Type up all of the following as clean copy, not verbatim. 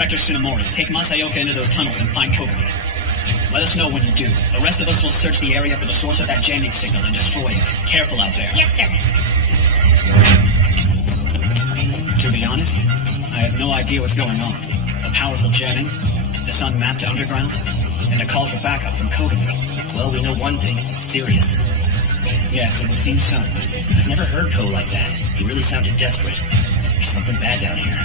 Inspector Tsunemori, take Masayoka into those tunnels and find Kokomi. Let us know when you do. The rest of us will search the area for the source of that jamming signal and destroy it. Careful out there. Yes, sir. To be honest, I have no idea what's going on. The powerful jamming, this unmapped underground, and a call for backup from Kokomi. Well, we know one thing. It's serious. Yes, it would seem so. I've never heard Ko like that. He really sounded desperate. There's something bad down here.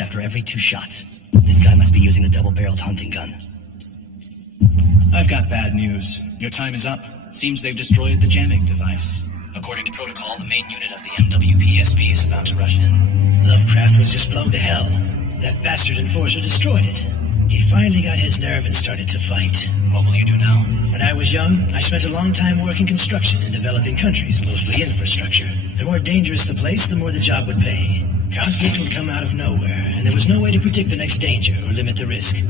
After every 2 shots. This guy must be using a double-barreled hunting gun. I've got bad news. Your time is up. Seems they've destroyed the jamming device. According to protocol, the main unit of the MWPSB is about to rush in. Lovecraft was just blown to hell. That bastard enforcer destroyed it. He finally got his nerve and started to fight. What will you do now? When I was young, I spent a long time working construction in developing countries, mostly infrastructure. The more dangerous the place, the more the job would pay. Conflict would come out of nowhere, and there was no way to predict the next danger or limit the risk.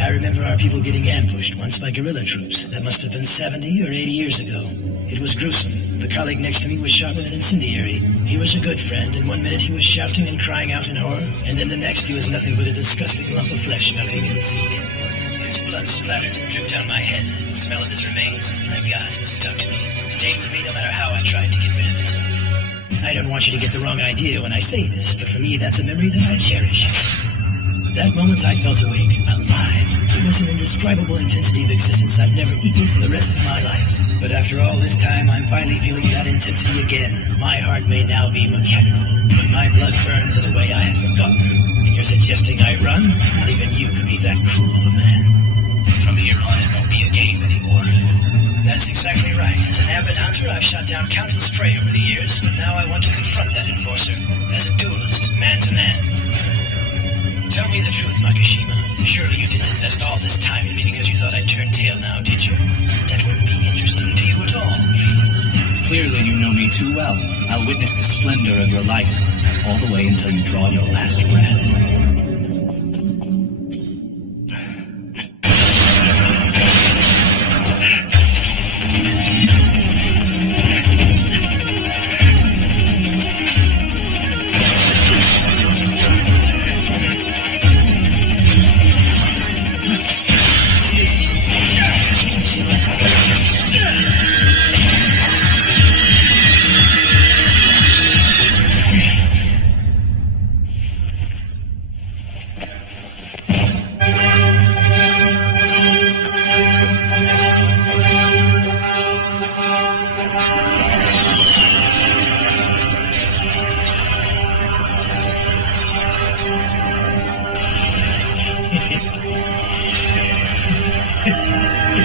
I remember our people getting ambushed once by guerrilla troops. That must have been 70 or 80 years ago. It was gruesome. The colleague next to me was shot with an incendiary. He was a good friend, and one minute he was shouting and crying out in horror, and then the next he was nothing but a disgusting lump of flesh melting in the seat. His blood splattered and dripped down my head, and the smell of his remains, my God, it stuck to me. Stayed with me no matter how I tried to get rid of it. I don't want you to get the wrong idea when I say this, but for me that's a memory that I cherish. That moment I felt awake, alive. It was an indescribable intensity of existence I've never equaled for the rest of my life. But after all this time, I'm finally feeling that intensity again. My heart may now be mechanical, but my blood burns in a way I had forgotten. And you're suggesting I run? Not even you could be that cruel of a man. From here on, it won't be a game anymore. That's exactly right. As an avid hunter, I've shot down countless prey over the years, but now I want to confront that enforcer. As a duelist, man to man. Tell me the truth, Makishima. Surely you didn't invest all this time in me because you thought I'd turn tail now, did you? That wouldn't be interesting to you at all. Clearly you know me too well. I'll witness the splendor of your life, all the way until you draw your last breath.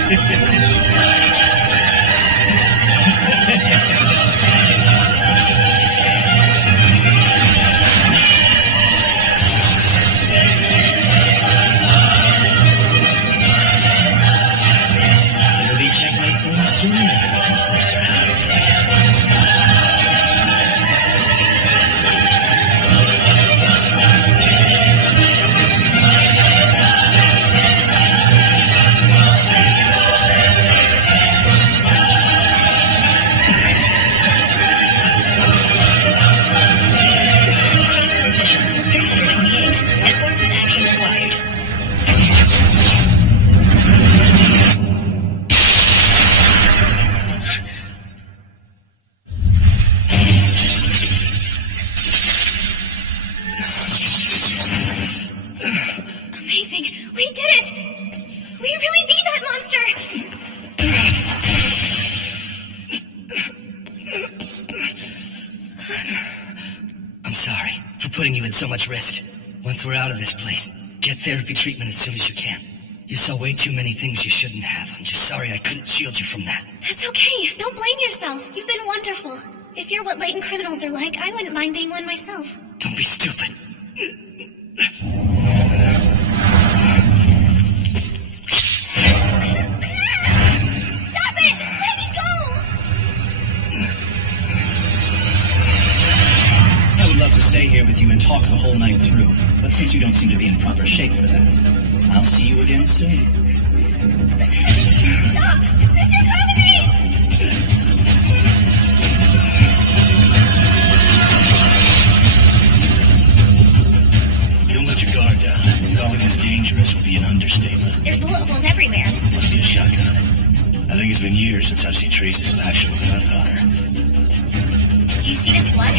It'll be checkmate for him soon enough, Enforcer Hound. Coefficient 328. Enforcement action required. Amazing! We did it! We really beat that monster! I'm sorry for putting you in so much risk. Once we're out of this place, get therapy treatment as soon as you can. You saw way too many things you shouldn't have. I'm just sorry I couldn't shield you from that. That's okay. Don't blame yourself. You've been wonderful. If you're what latent criminals are like, I wouldn't mind being one myself. Don't be stupid. Stop it! Let me go! I would love to stay here with you and talk the whole night through, but since you don't seem to be in proper shape for that, I'll see you again soon. Stop! Mr. Kogami! Don't let your guard down. Calling us dangerous would be an understatement. There's bullet holes everywhere. Must be a shotgun. I think it's been years since I've seen traces of actual gunpowder. Do you see this blood?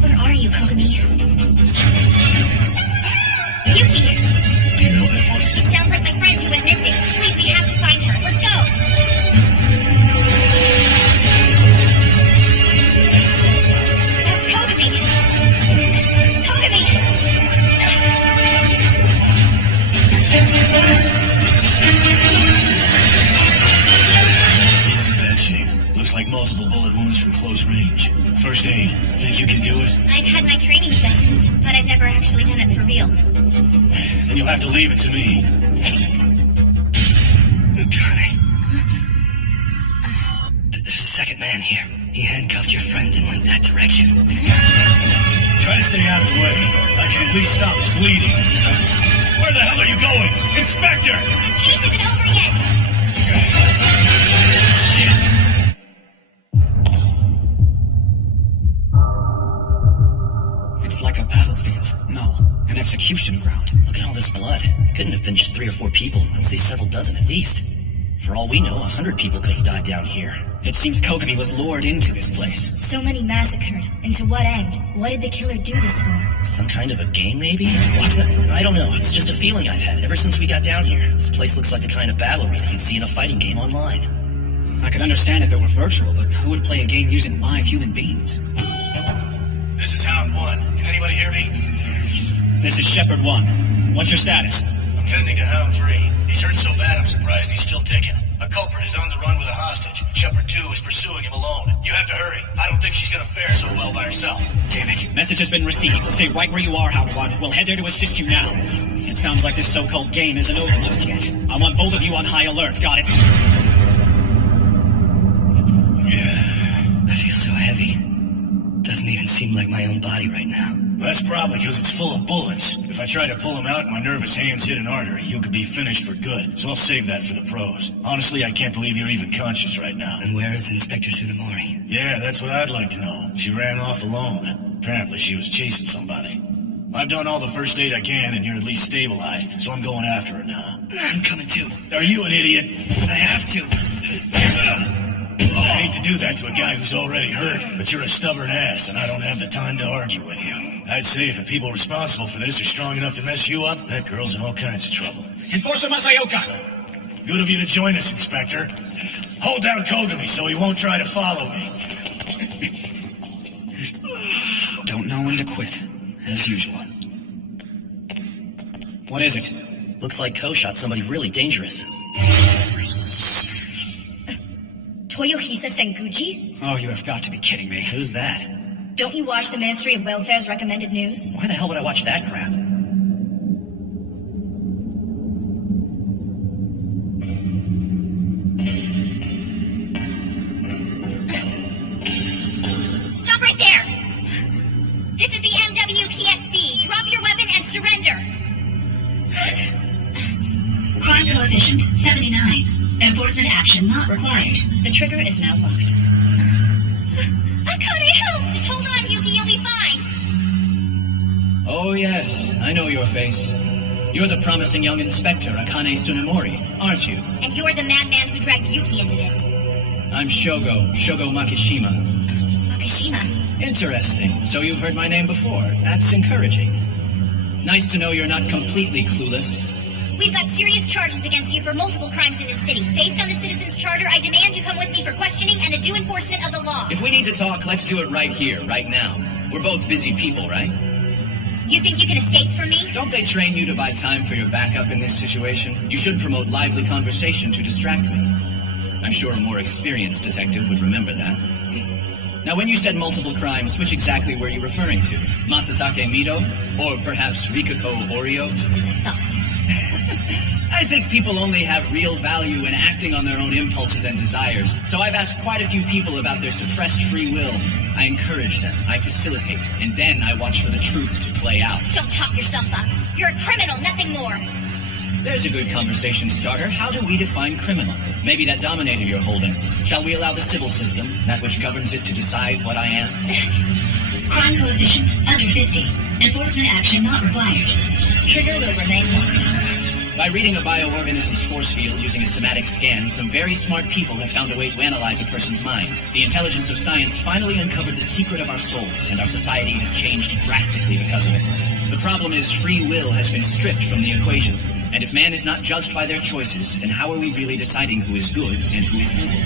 Where are you, Kogami? Yuki! Do you know that voice? It sounds like my friend who went missing. Please, we have to find her. Let's go! That's Kogami! Kogami! He's in bad shape. Looks like multiple bullet wounds from close range. First aid. Think you can do it? I've had my training sessions, but I've never actually done it for real. Then you'll have to leave it to me. Okay. There's a second man here. He handcuffed your friend and went that direction. Try to stay out of the way. I can at least stop his bleeding. Where the hell are you going? Inspector! This case isn't over yet. Shit! It's like a battlefield. No, an execution ground. Look at all this blood. It couldn't have been just 3 or 4 people. I'd say several dozen at least. For all we know, 100 people could have died down here. It seems Kogami was lured into this place. So many massacred. And to what end? What did the killer do this for? Some kind of a game, maybe? What? I don't know. It's just a feeling I've had ever since we got down here. This place looks like the kind of battle arena you'd see in a fighting game online. I could understand if it were virtual, but who would play a game using live human beings? This is Hound 1. Can anybody hear me? This is Shepard 1. What's your status? I'm tending to Hound 3. He's hurt so bad I'm surprised he's still ticking. A culprit is on the run with a hostage. Shepard 2 is pursuing him alone. You have to hurry. I don't think she's gonna fare so well by herself. Damn it. Message has been received. Stay right where you are, Hound 1. We'll head there to assist you now. It sounds like this so-called game isn't over just yet. I want both of you on high alert. Got it? Yeah. I feel so heavy. Doesn't even seem like my own body right now. That's probably because it's full of bullets. If I try to pull him out and my nervous hands hit an artery, you could be finished for good. So I'll save that for the pros. Honestly, I can't believe you're even conscious right now. And where is Inspector Tsunemori? Yeah, that's what I'd like to know. She ran off alone. Apparently she was chasing somebody. I've done all the first aid I can, and you're at least stabilized, so I'm going after her now. I'm coming too. Are you an idiot? I have to. I hate to do that to a guy who's already hurt, but you're a stubborn ass, and I don't have the time to argue with you. I'd say if the people responsible for this are strong enough to mess you up, that girl's in all kinds of trouble. Enforcer Masayoka! Good of you to join us, Inspector. Hold down Kogami so he won't try to follow me. Don't know when to quit, as usual. What is it? Looks like Ko shot somebody really dangerous. Toyohisa Senguji? Oh, you have got to be kidding me. Who's that? Don't you watch the Ministry of Welfare's recommended news? Why the hell would I watch that crap? Stop right there! This is the MWPSB. Drop your weapon and surrender. Crime coefficient 79. Enforcement action not required. The trigger is now locked. Akane, help! Just hold on, Yuki. You'll be fine. Oh yes, I know your face. You're the promising young inspector, Akane Tsunemori, aren't you? And you're the madman who dragged Yuki into this. I'm Shogo Makishima. Makishima. Interesting. So you've heard my name before. That's encouraging. Nice to know you're not completely clueless. We've got serious charges against you for multiple crimes in this city. Based on the Citizens Charter, I demand you come with me for questioning and the due enforcement of the law. If we need to talk, let's do it right here, right now. We're both busy people, right? You think you can escape from me? Don't they train you to buy time for your backup in this situation? You should promote lively conversation to distract me. I'm sure a more experienced detective would remember that. Now, when you said multiple crimes, which exactly were you referring to? Masatake Mido? Or perhaps Rikako Oreo? Just as I thought. I think people only have real value in acting on their own impulses and desires, so I've asked quite a few people about their suppressed free will. I encourage them, I facilitate, and then I watch for the truth to play out. Don't talk yourself up. You're a criminal, nothing more. There's a good conversation starter. How do we define criminal? Maybe that dominator you're holding. Shall we allow the civil system, that which governs it, to decide what I am? Crime coefficient under 50. Enforcement action not required. Trigger will remain locked. By reading a bioorganism's force field using a somatic scan, some very smart people have found a way to analyze a person's mind. The intelligence of science finally uncovered the secret of our souls, and our society has changed drastically because of it. The problem is free will has been stripped from the equation, and if man is not judged by their choices, then how are we really deciding who is good and who is evil?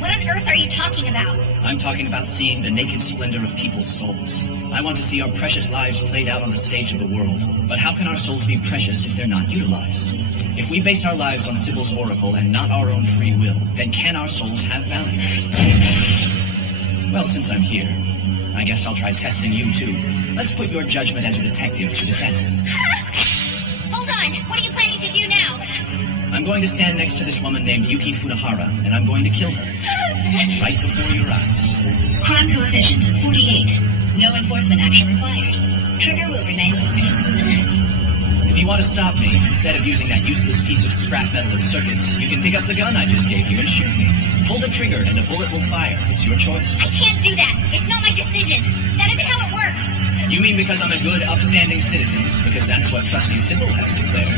What on earth are you talking about? I'm talking about seeing the naked splendor of people's souls. I want to see our precious lives played out on the stage of the world. But how can our souls be precious if they're not utilized? If we base our lives on Sybil's oracle and not our own free will, then can our souls have value? Well, since I'm here, I guess I'll try testing you too. Let's put your judgment as a detective to the test. Hold on. What are you planning to do now? I'm going to stand next to this woman named Yuki Funahara, and I'm going to kill her. Right before your eyes. Crime coefficient 48. No enforcement action required. Trigger will remain locked. If you want to stop me, instead of using that useless piece of scrap metal and circuits, you can pick up the gun I just gave you and shoot me. Pull the trigger and a bullet will fire. It's your choice. I can't do that. It's not my decision. That isn't how it works. You mean because I'm a good, upstanding citizen? Because that's what Trusty Sybil has declared.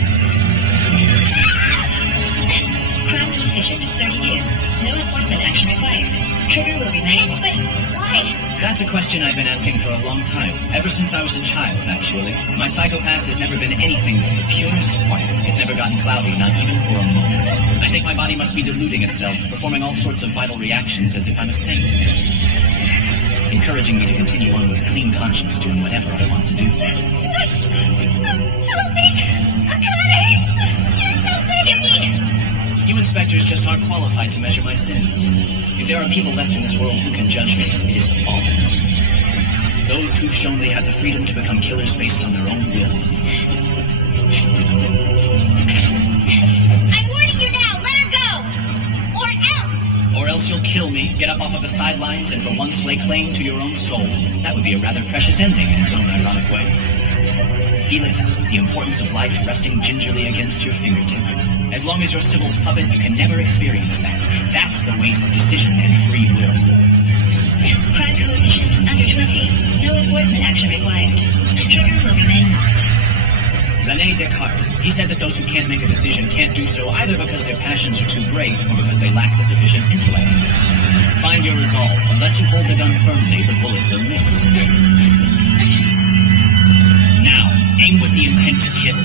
Crime coefficient 32. No enforcement action required. Trigger will remain locked. But why? That's a question I've been asking for a long time. Ever since I was a child, actually. My psychopath has never been anything but the purest quiet. It's never gotten cloudy, not even for a moment. I think my body must be deluding itself, performing all sorts of vital reactions as if I'm a saint. Encouraging me to continue on with a clean conscience, doing whatever I want to do. Help me! Akane! Do something! Yuki! You inspectors just aren't qualified to measure my sins. If there are people left in this world who can judge me, it is the fallen. Those who've shown they have the freedom to become killers based on their own will. I'm warning you now! Let her go! Or else you'll kill me, get up off of the sidelines, and for once lay claim to your own soul. That would be a rather precious ending in its own ironic way. Feel it, the importance of life resting gingerly against your fingertip. As long as you're Sybil's puppet, you can never experience that. That's the weight of decision and free will. Crime coefficient under 20. No enforcement action required. Trigger will remain locked. René Descartes. He said that those who can't make a decision can't do so either because their passions are too great or because they lack the sufficient intellect. Find your resolve. Unless you hold the gun firmly, the bullet will miss. Now, aim with the intent to kill.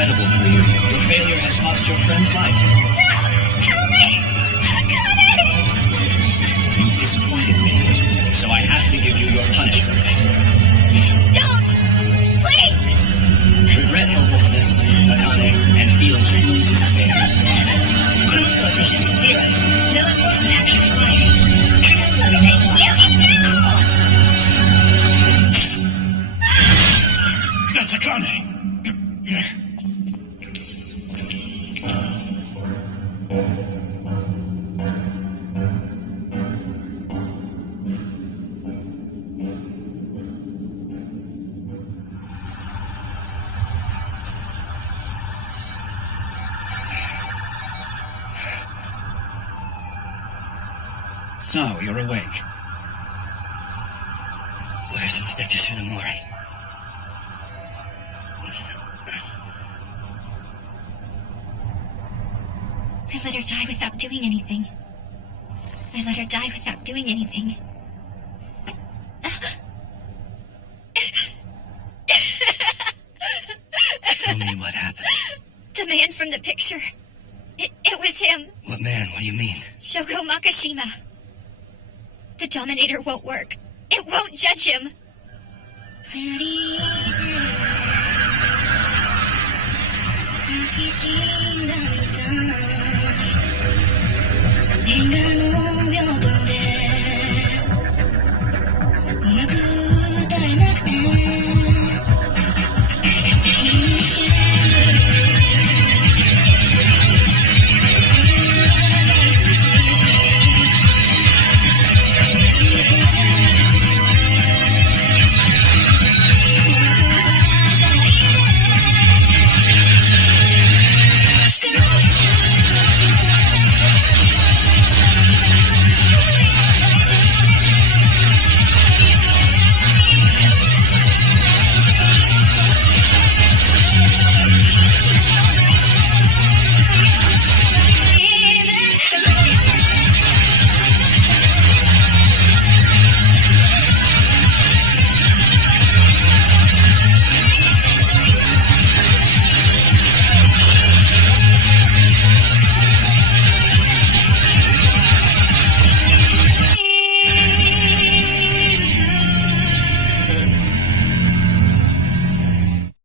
regrettable for you. Your failure has cost your friend's life. Kill me! Connor! You've disappointed me, so I have to give you your punishment. Don't! Please! Regret helplessness, Akane, and feel true despair. Cruel coefficient 0. No enforcement action required. Trigger will remain locked. Yuki, no! That's Akane! So, you're awake. Where's Inspector Tsunemori? I let her die without doing anything. I let her die without doing anything. Tell me what happened. The man from the picture. It was him. What man? What do you mean? Shogo Makishima. The Dominator won't work. It won't judge him.